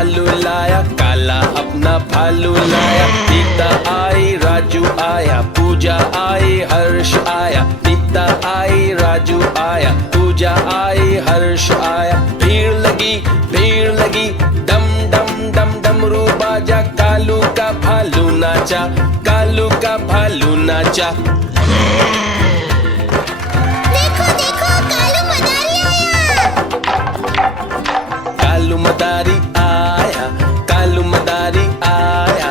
भालू लाया, काला अपना भालू लाया। सीता आई, राजू आया, पूजा आई, हर्ष आया। सीता आई, राजू आया, पूजा आई, हर्ष आया। भीड़ लगी, डम डम डम डमरू बाजा। कालू का भालू नाचा, कालू का भालू नाचा। देखो देखो कालू मदारी आया। कालू मदारी आया, कालू मदारी आया।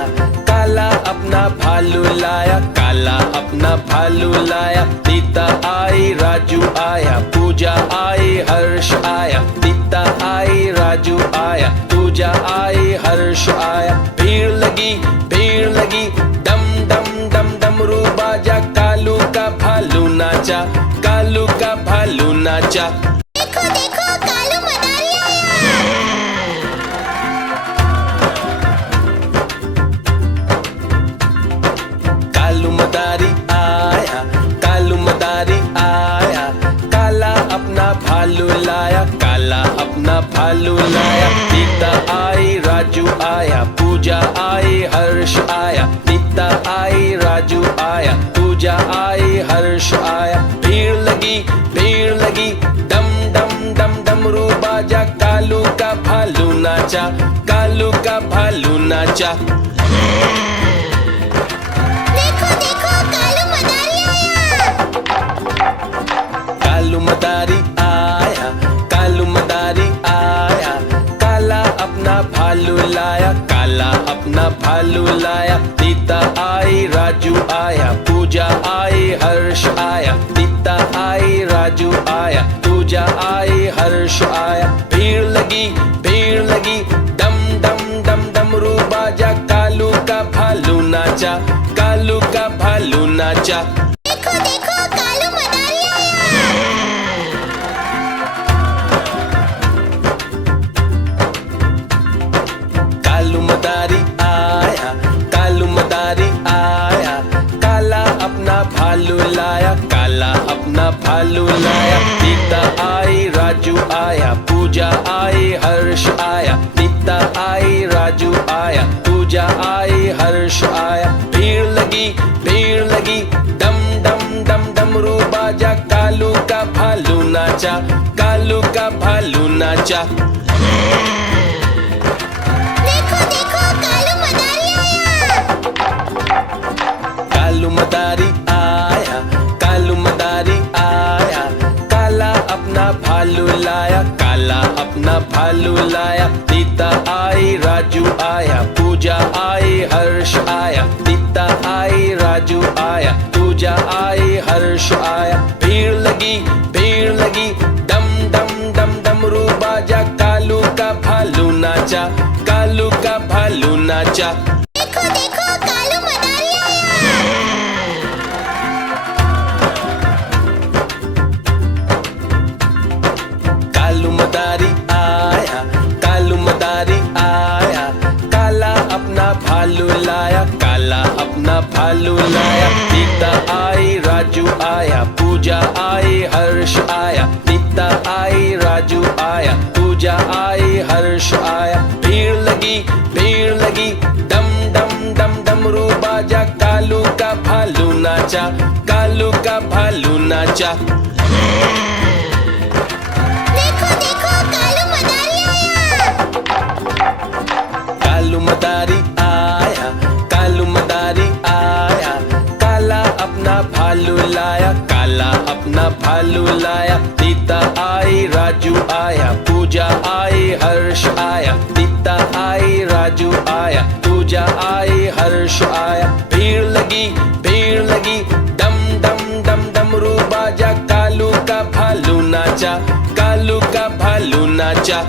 काला अपना भालू लाया, काला अपना भालू लाया। सीता आई, राजू आया, पूजा आई, हर्ष आया। सीता आई, राजू आया, पूजा आई, हर्ष आया। भीड़ लगी, डम डम डम डमरू बाजा। कालू का भालू नाचा, कालू का भालू नाचा। देखो देखो कालू मदारी आया। कालू मदारी आया, कालू मदारी आया। काला अपना भालू लाया, काला अपना भालू लाया। सीता आई, राजू आया, पूजा आई, हर्ष आया। सीता आई, राजू आया, पूजा आई, हर्ष आया। भीड़ लगी, डम डम डम डमरू बाजा। कालू का भालू नाचा, कालू का भालू नाचा। देखो देखो कालू मदारी आया। कालू मदारी आया, कालू मदारी आया। काला अपना भालू लाया, काला अपना भालू लाया। सीता आई, राजू आया, पूजा आई, हर्ष आया। सीता आई, राजू आया, पूजा आई, हर्ष आया। भीड़ लगी, डम डम डम डमरू बाजा। कालू का भालू नाचा, कालू का भालू नाचा। देखो देखो कालू मदारी आया। कालू मदारी आया, कालू मदारी आया। काला अपना भालू लाया, काला अपना भालू लाया। सीता आई, राजू आया, पूजा आई, हर्ष आया। सीता आई, राजू आया, पूजा आई, हर्ष आया। भीड़ लगी, डम डम डम डमरू बाजा। कालू का भालू नाचा, कालू का भालू नाचा। देखो देखो कालू मदारी आया। कालू मदारी आया, कालू मदारी आया। काला अपना भालू लाया, काला अपना भालू लाया। सीता आई, राजू आया, पूजा आई, हर्ष आया। सीता आई, राजू आया, पूजा आई, हर्ष आया। भीड़ लगी, डम डम डम डमरू बाजा। कालू का भालू नाचा, कालू का भालू नाचा। देखो देखो कालू मदारी आया। कालू मदारी आया, कालू मदारी आया। काला अपना भालू लाया, काला अपना भालू लाया। सीता आई, राजू आया, पूजा आई, हर्ष आया। सीता आई, राजू आया, पूजा आई, हर्ष आया। भीड़ लगी, डम डम डम डमरू बाजा। कालू का भालू नाचा, कालू का भालू नाचा। देखो देखो कालू मदारी आया। कालू मदारी आया, कालू मदारी आया। काला अपना भालू लाया, काला अपना भालू लाया। सीता आई, राजू आया, पूजा आई, हर्ष आया। सीता आई, राजू आया, पूजा आई, हर्ष आया। भीड़ लगी, डम डम डम डमरू बाजा। कालू का भालू नाचा, कालू का भालू नाचा।